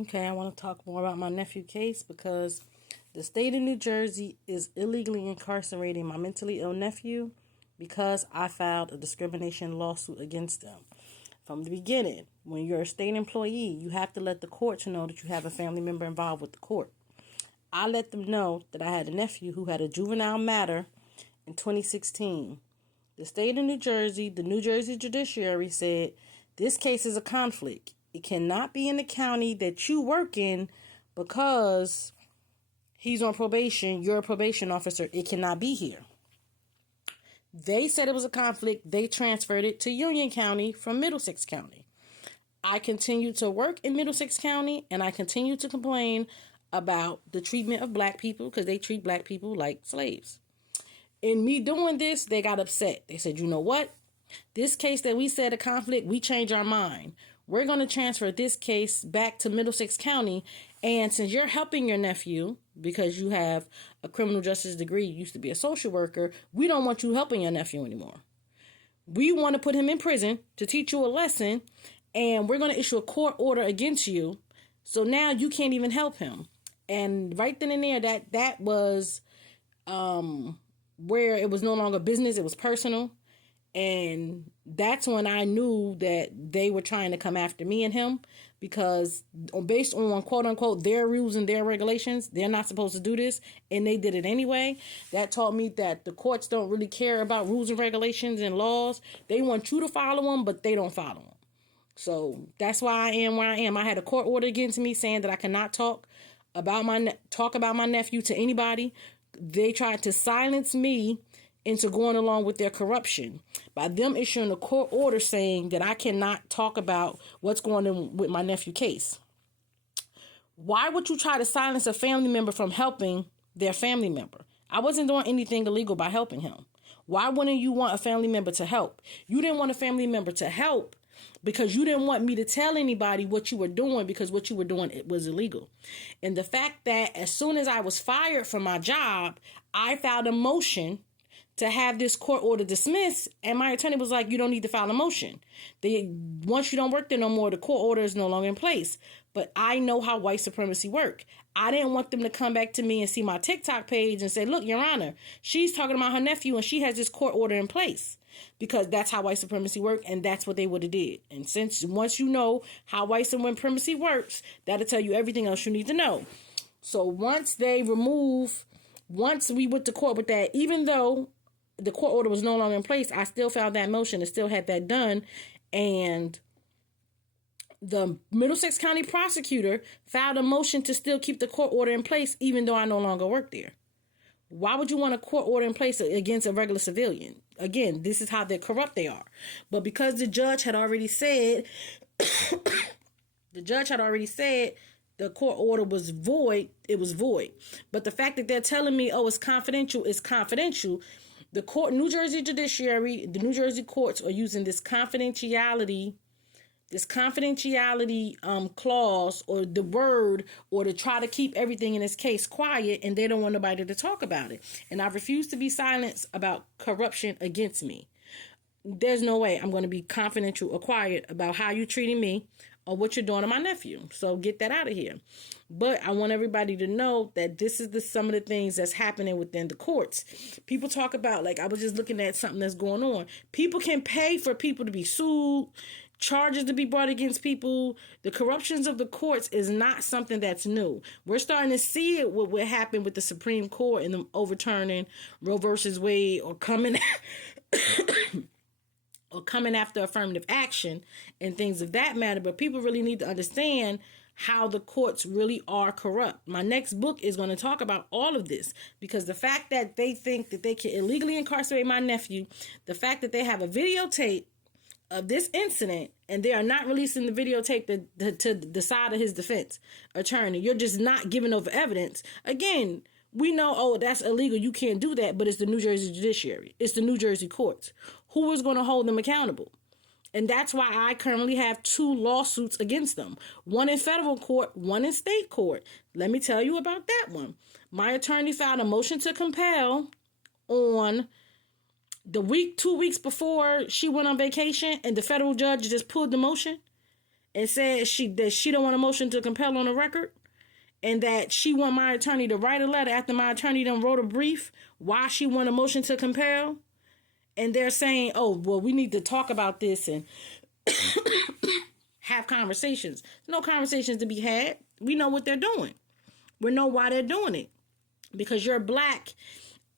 Okay, I want to talk more about my nephew case because the state of New Jersey is illegally incarcerating my mentally ill nephew because I filed a discrimination lawsuit against them. From the beginning, when you're a state employee, you have to let the courts know that you have a family member involved with the court. I let them know that I had a nephew who had a juvenile matter in 2016. The state of New Jersey, the New Jersey Judiciary said this case is a conflict. It cannot be in the county that you work in because he's on probation. You're a probation officer. It cannot be here. They said it was a conflict. They transferred it to Union County from Middlesex County. I continue to work in Middlesex County and I continue to complain about the treatment of black people because they treat black people like slaves. In me doing this, they got upset. They said, you know what? This case that we said a conflict, we changed our mind. We're going to transfer this case back to Middlesex County. And since you're helping your nephew because you have a criminal justice degree, you used to be a social worker, we don't want you helping your nephew anymore. We want to put him in prison to teach you a lesson. And we're going to issue a court order against you. So now you can't even help him. And right then and there, that was where it was no longer business. It was personal. And that's when I knew that they were trying to come after me and him because based on quote unquote their rules and their regulations, they're not supposed to do this. And they did it anyway. That taught me that the courts don't really care about rules and regulations and laws. They want you to follow them, but they don't follow them. So that's why I am where I am. I had a court order against me saying that I cannot talk about my nephew to anybody. They tried to silence me into going along with their corruption by them issuing a court order saying that I cannot talk about what's going on with my nephew case. Why would you try to silence a family member from helping their family member? I wasn't doing anything illegal by helping him. Why wouldn't you want a family member to help? You didn't want a family member to help because you didn't want me to tell anybody what you were doing because what you were doing it was illegal. And the fact that as soon as I was fired from my job, I filed a motion to have this court order dismissed, and my attorney was like, you don't need to file a motion. Once you don't work there no more, the court order is no longer in place. But I know how white supremacy work. I didn't want them to come back to me and see my TikTok page and say, look, Your Honor, she's talking about her nephew and she has this court order in place. Because that's how white supremacy work, and that's what they would have did. And since once you know how white supremacy works, that'll tell you everything else you need to know. So once we went to court with that, even though the court order was no longer in place, I still filed that motion and still had that done. And the Middlesex County prosecutor filed a motion to still keep the court order in place, even though I no longer work there. Why would you want a court order in place against a regular civilian? Again, this is how corrupt they are. But because the judge had already said, the court order was void, it was void. But the fact that they're telling me, oh, it's confidential, it's confidential. The New Jersey Judiciary, the New Jersey courts are using this confidentiality clause or the word or to try to keep everything in this case quiet, and they don't want nobody to talk about it. And I refuse to be silenced about corruption against me. There's no way I'm going to be confidential or quiet about how you're treating me or what you're doing to my nephew. So get that out of here. But I want everybody to know that this is some of the things that's happening within the courts. People talk about, like I was just looking at something that's going on. People can pay for people to be sued, charges to be brought against people. The corruptions of the courts is not something that's new. We're starting to see it with what happened with the Supreme Court and them overturning Roe versus Wade or coming after affirmative action and things of that matter. But people really need to understand how the courts really are corrupt. My next book is going to talk about all of this because the fact that they think that they can illegally incarcerate my nephew, the fact that they have a videotape of this incident and they are not releasing the videotape to the side of his defense attorney. You're just not giving over evidence. Again, we know, oh, that's illegal. You can't do that. But it's the New Jersey Judiciary. It's the New Jersey courts. Who is going to hold them accountable? And that's why I currently have 2 lawsuits against them. One in federal court, one in state court. Let me tell you about that one. My attorney filed a motion to compel on the 2 weeks before she went on vacation, and the federal judge just pulled the motion. and said that she don't want a motion to compel on the record, and that she want my attorney to write a letter after my attorney done wrote a brief why she want a motion to compel. And they're saying, oh, well, we need to talk about this and have conversations. No conversations to be had. We know what they're doing. We know why they're doing it. Because you're black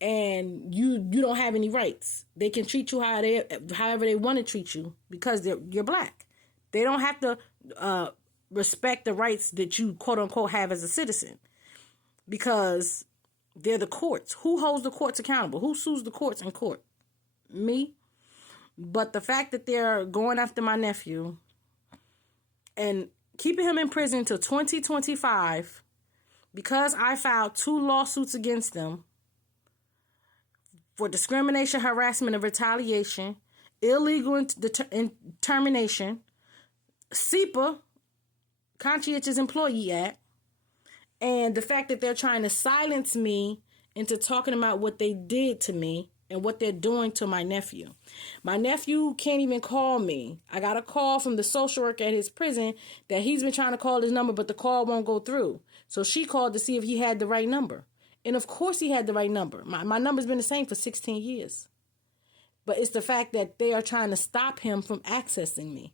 and you don't have any rights. They can treat you however they want to treat you because you're black. They don't have to respect the rights that you, quote unquote, have as a citizen. Because they're the courts. Who holds the courts accountable? Who sues the courts in court? Me. But the fact that they're going after my nephew and keeping him in prison till 2025 because I filed 2 lawsuits against them for discrimination, harassment, and retaliation, illegal termination, SEPA, Conscientious Employee Act, and the fact that they're trying to silence me into talking about what they did to me and what they're doing to my nephew. My nephew can't even call me. I got a call from the social worker at his prison that he's been trying to call his number, but the call won't go through. So she called to see if he had the right number. And of course he had the right number. My number's been the same for 16 years. But it's the fact that they are trying to stop him from accessing me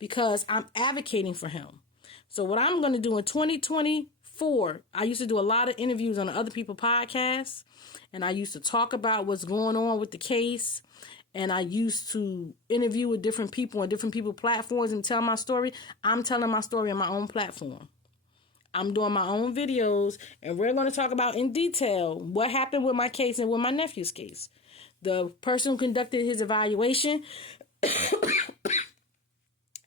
because I'm advocating for him. So what I'm going to do in 2024, I used to do a lot of interviews on other people's podcasts, and I used to talk about what's going on with the case, and I used to interview with different people on different people's platforms and tell my story. I'm telling my story on my own platform. I'm doing my own videos, and we're going to talk about in detail what happened with my case and with my nephew's case. The person who conducted his evaluation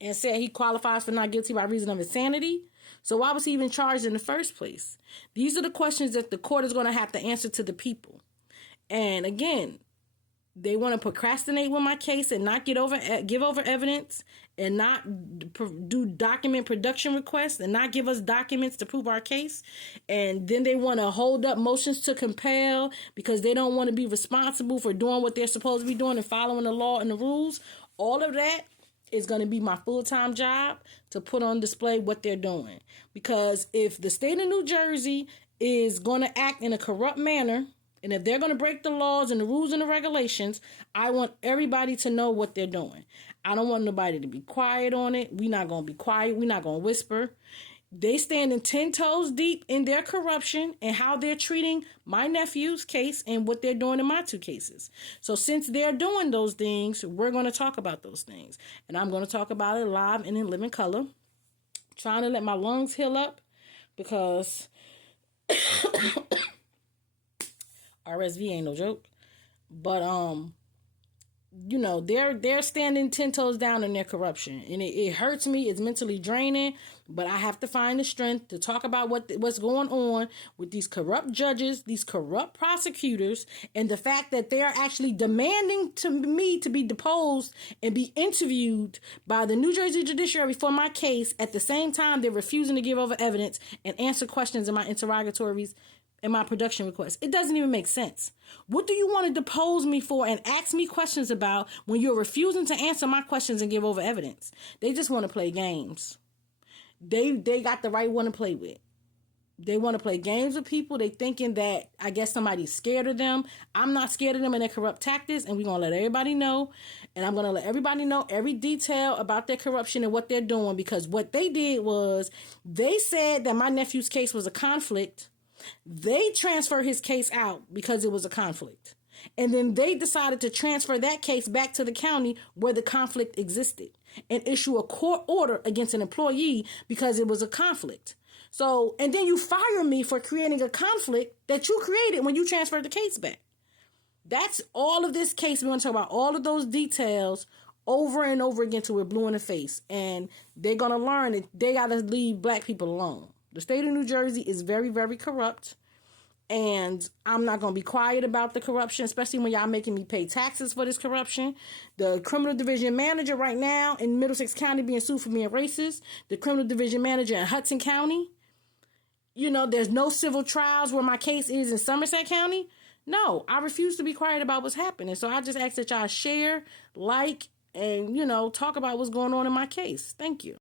and said he qualifies for not guilty by reason of insanity. So why was he even charged in the first place? These are the questions that the court is going to have to answer to the people. And again, they want to procrastinate with my case and not give over evidence and not do document production requests and not give us documents to prove our case. And then they want to hold up motions to compel because they don't want to be responsible for doing what they're supposed to be doing and following the law and the rules. All of that is going to be my full-time job to put on display what they're doing. Because if the state of New Jersey is going to act in a corrupt manner, and if they're going to break the laws and the rules and the regulations, I want everybody to know what they're doing. I don't want nobody to be quiet on it. We're not going to be quiet. We're not going to whisper. They standing 10 toes deep in their corruption and how they're treating my nephew's case and what they're doing in my 2 cases. So since they're doing those things, we're going to talk about those things. And I'm going to talk about it live and in living color. Trying to let my lungs heal up because RSV ain't no joke. But you know, they're standing 10 toes down in their corruption, and it hurts me. It's mentally draining, but I have to find the strength to talk about what's going on with these corrupt judges, these corrupt prosecutors, and the fact that they are actually demanding to me to be deposed and be interviewed by the New Jersey Judiciary for my case. At the same time, they're refusing to give over evidence and answer questions in my interrogatories and my production requests. It doesn't even make sense. What do you want to depose me for and ask me questions about when you're refusing to answer my questions and give over evidence? They just want to play games. They got the right one to play with. They want to play games with people. They thinking that, I guess, somebody's scared of them. I'm not scared of them and their corrupt tactics, and we're going to let everybody know. And I'm going to let everybody know every detail about their corruption and what they're doing, because what they did was they said that my nephew's case was a conflict. They transferred his case out because it was a conflict. And then they decided to transfer that case back to the county where the conflict existed and issue a court order against an employee because it was a conflict. So, and then you fire me for creating a conflict that you created when you transferred the case back. That's all of this case. We're going to talk about all of those details over and over again till we're blue in the face. And they're going to learn that they got to leave black people alone. The state of New Jersey is very, very corrupt, and I'm not going to be quiet about the corruption, especially when y'all making me pay taxes for this corruption. The criminal division manager right now in Middlesex County being sued for being racist. The criminal division manager in Hudson County. You know, there's no civil trials where my case is in Somerset County. No, I refuse to be quiet about what's happening. So I just ask that y'all share, like, and, you know, talk about what's going on in my case. Thank you.